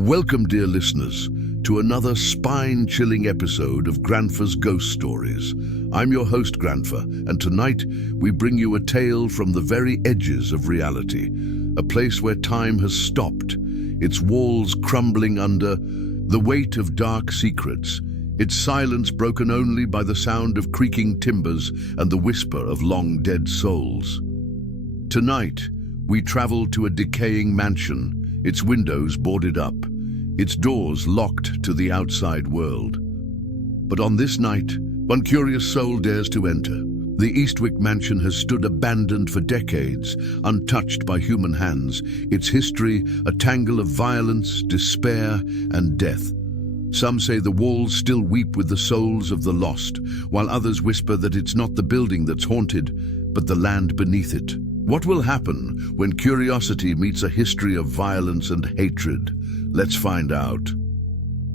Welcome, dear listeners, to another spine-chilling episode of Granfa's Ghost Stories. I'm your host, Granfa, and tonight we bring you a tale from the very edges of reality, a place where time has stopped, its walls crumbling under the weight of dark secrets, its silence broken only by the sound of creaking timbers and the whisper of long-dead souls. Tonight, we travel to a decaying mansion, its windows boarded up, its doors locked to the outside world. But on this night, one curious soul dares to enter. The Eastwick mansion has stood abandoned for decades, untouched by human hands, its history a tangle of violence, despair, and death. Some say the walls still weep with the souls of the lost, while others whisper that it's not the building that's haunted, but the land beneath it. What will happen when curiosity meets a history of violence and hatred? Let's find out.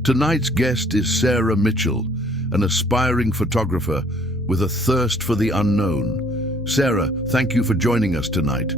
Tonight's guest is Sarah Mitchell, an aspiring photographer with a thirst for the unknown. Sarah, thank you for joining us tonight.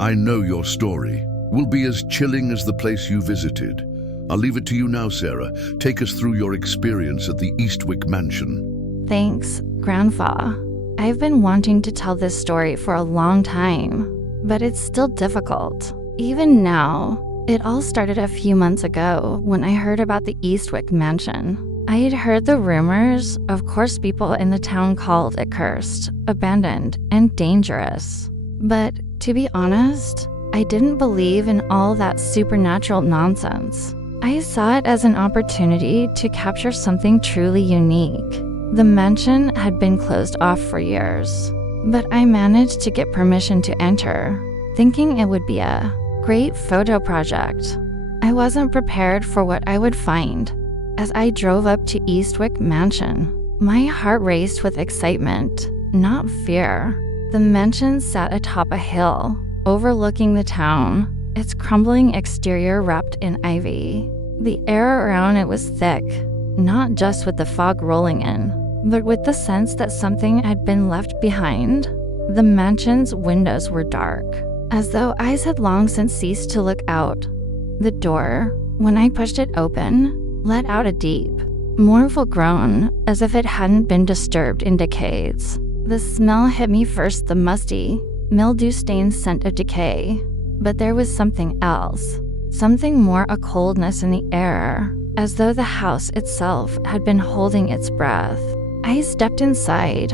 I know your story will be as chilling as the place you visited. I'll leave it to you now, Sarah. Take us through your experience at the Eastwick mansion. Thanks, Grandpa. I've been wanting to tell this story for a long time, but it's still difficult. Even now, it all started a few months ago when I heard about the Eastwick mansion. I had heard the rumors, of course people in the town called it cursed, abandoned, and dangerous. But to be honest, I didn't believe in all that supernatural nonsense. I saw it as an opportunity to capture something truly unique. The mansion had been closed off for years, but I managed to get permission to enter, thinking it would be a great photo project. I wasn't prepared for what I would find. As I drove up to Eastwick Mansion, my heart raced with excitement, not fear. The mansion sat atop a hill, overlooking the town, its crumbling exterior wrapped in ivy. The air around it was thick, not just with the fog rolling in, but with the sense that something had been left behind. The mansion's windows were dark, as though eyes had long since ceased to look out. The door, when I pushed it open, let out a deep, mournful groan, as if it hadn't been disturbed in decades. The smell hit me first, the musty, mildew-stained scent of decay, but there was something else, something more, a coldness in the air, as though the house itself had been holding its breath. I stepped inside.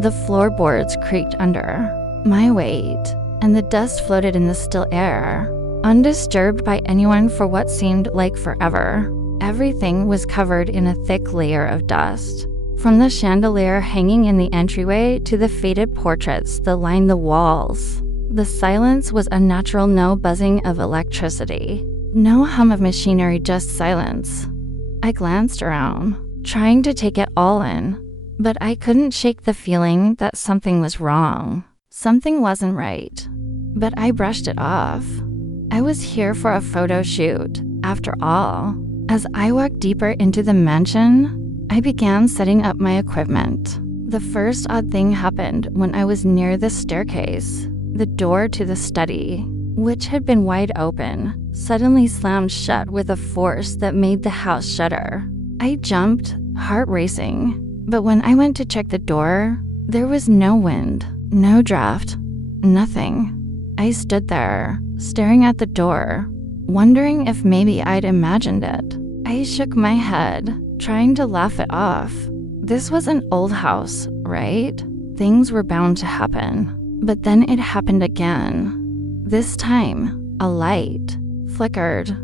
The floorboards creaked under my weight, and the dust floated in the still air, undisturbed by anyone for what seemed like forever. Everything was covered in a thick layer of dust, from the chandelier hanging in the entryway to the faded portraits that lined the walls. The silence was unnatural, no buzzing of electricity, no hum of machinery, just silence. I glanced around, trying to take it all in, but I couldn't shake the feeling that something was wrong. Something wasn't right, but I brushed it off. I was here for a photo shoot, after all. As I walked deeper into the mansion, I began setting up my equipment. The first odd thing happened when I was near the staircase. The door to the study, which had been wide open, suddenly slammed shut with a force that made the house shudder. I jumped, heart racing, but when I went to check the door, there was no wind, no draft, nothing. I stood there, staring at the door, wondering if maybe I'd imagined it. I shook my head, trying to laugh it off. This was an old house, right? Things were bound to happen. But then it happened again. This time, a light flickered,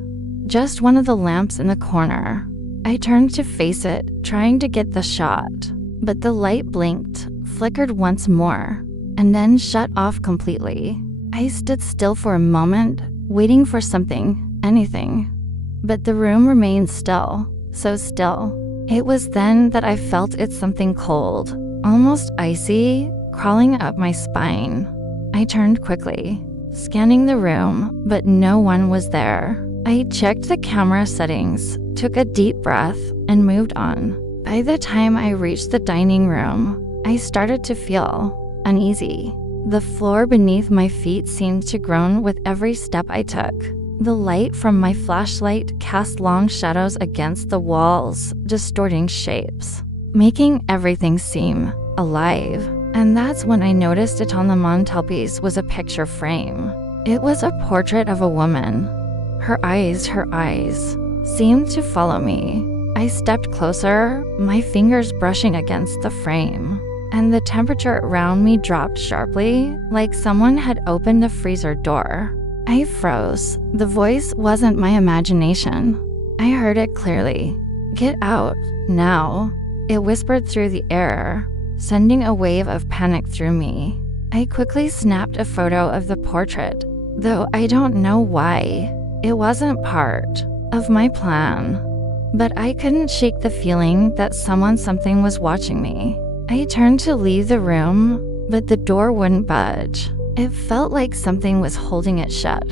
just one of the lamps in the corner. I turned to face it, trying to get the shot, but the light blinked, flickered once more, and then shut off completely. I stood still for a moment, waiting for something, anything. But the room remained still, so still. It was then that I felt it, something cold, almost icy, crawling up my spine. I turned quickly, scanning the room, but no one was there. I checked the camera settings, took a deep breath, and moved on. By the time I reached the dining room, I started to feel uneasy. The floor beneath my feet seemed to groan with every step I took. The light from my flashlight cast long shadows against the walls, distorting shapes, making everything seem alive. And that's when I noticed it on the mantelpiece was a picture frame. It was a portrait of a woman. Her eyes seemed to follow me. I stepped closer, my fingers brushing against the frame, and the temperature around me dropped sharply, like someone had opened the freezer door. I froze. The voice wasn't my imagination. I heard it clearly. "Get out, now." It whispered through the air, sending a wave of panic through me. I quickly snapped a photo of the portrait, though I don't know why. It wasn't part of my plan. But I couldn't shake the feeling that something was watching me. I turned to leave the room, but the door wouldn't budge. It felt like something was holding it shut.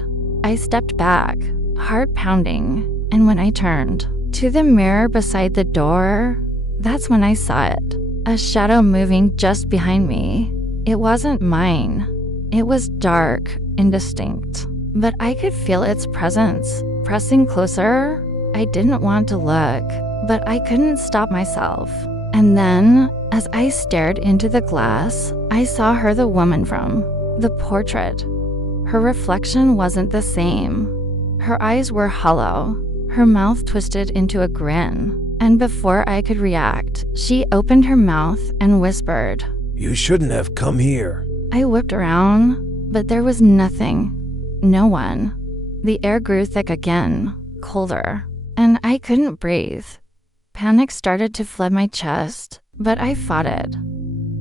I stepped back, heart pounding, and when I turned to the mirror beside the door, that's when I saw it. A shadow moving just behind me. It wasn't mine. It was dark, indistinct, but I could feel its presence, pressing closer. I didn't want to look, but I couldn't stop myself. And then, as I stared into the glass, I saw her, the woman from the portrait. Her reflection wasn't the same. Her eyes were hollow, her mouth twisted into a grin, and before I could react, she opened her mouth and whispered, "You shouldn't have come here." I whipped around, but there was nothing. No one. The air grew thick again, colder, and I couldn't breathe. Panic started to flood my chest, but I fought it.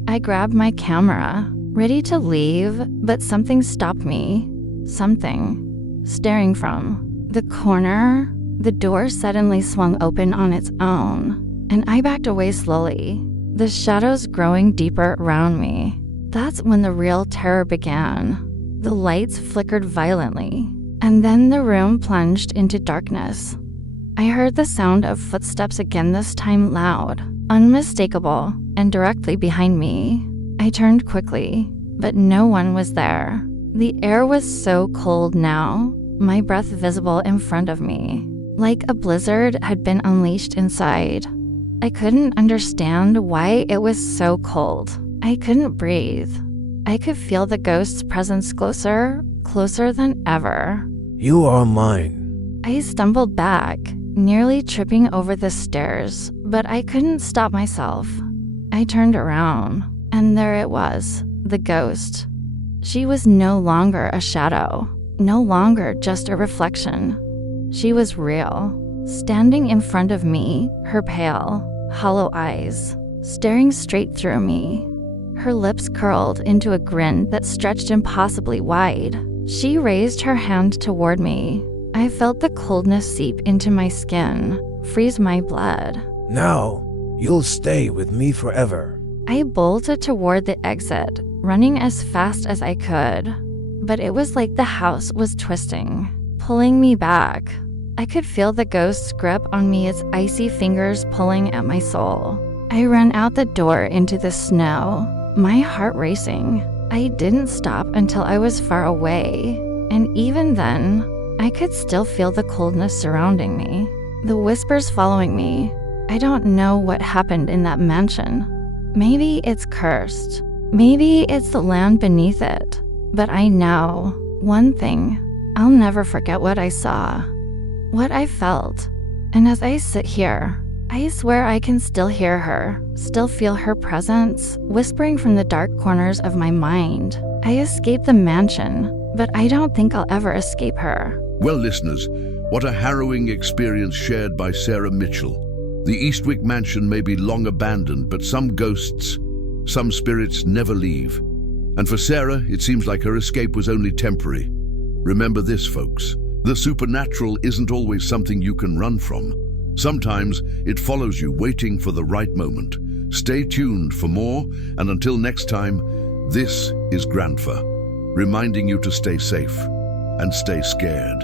I grabbed my camera, ready to leave, but something stopped me. Something. Staring from the corner, the door suddenly swung open on its own, and I backed away slowly, the shadows growing deeper around me. That's when the real terror began. The lights flickered violently, and then the room plunged into darkness. I heard the sound of footsteps again, this time loud, unmistakable, and directly behind me. I turned quickly, but no one was there. The air was so cold now, my breath visible in front of me, like a blizzard had been unleashed inside. I couldn't understand why it was so cold. I couldn't breathe. I could feel the ghost's presence closer than ever. "You are mine." I stumbled back, nearly tripping over the stairs, but I couldn't stop myself. I turned around, and there it was, the ghost. She was no longer a shadow, no longer just a reflection. She was real, standing in front of me, her pale, hollow eyes, staring straight through me. Her lips curled into a grin that stretched impossibly wide. She raised her hand toward me. I felt the coldness seep into my skin, freeze my blood. "Now, you'll stay with me forever." I bolted toward the exit, running as fast as I could. But it was like the house was twisting, pulling me back. I could feel the ghost's grip on me, its icy fingers pulling at my soul. I ran out the door into the snow, my heart racing. I didn't stop until I was far away, and even then, I could still feel the coldness surrounding me, the whispers following me. I don't know what happened in that mansion. Maybe it's cursed. Maybe it's the land beneath it. But I know one thing. I'll never forget what I saw, what I felt. And as I sit here, I swear I can still hear her, still feel her presence, whispering from the dark corners of my mind. I escaped the mansion, but I don't think I'll ever escape her. Well, listeners, what a harrowing experience shared by Sarah Mitchell. The Eastwick mansion may be long abandoned, but some ghosts, some spirits never leave. And for Sarah, it seems like her escape was only temporary. Remember this, folks. The supernatural isn't always something you can run from. Sometimes it follows you, waiting for the right moment. Stay tuned for more, and until next time, this is Grandfa, reminding you to stay safe and stay scared.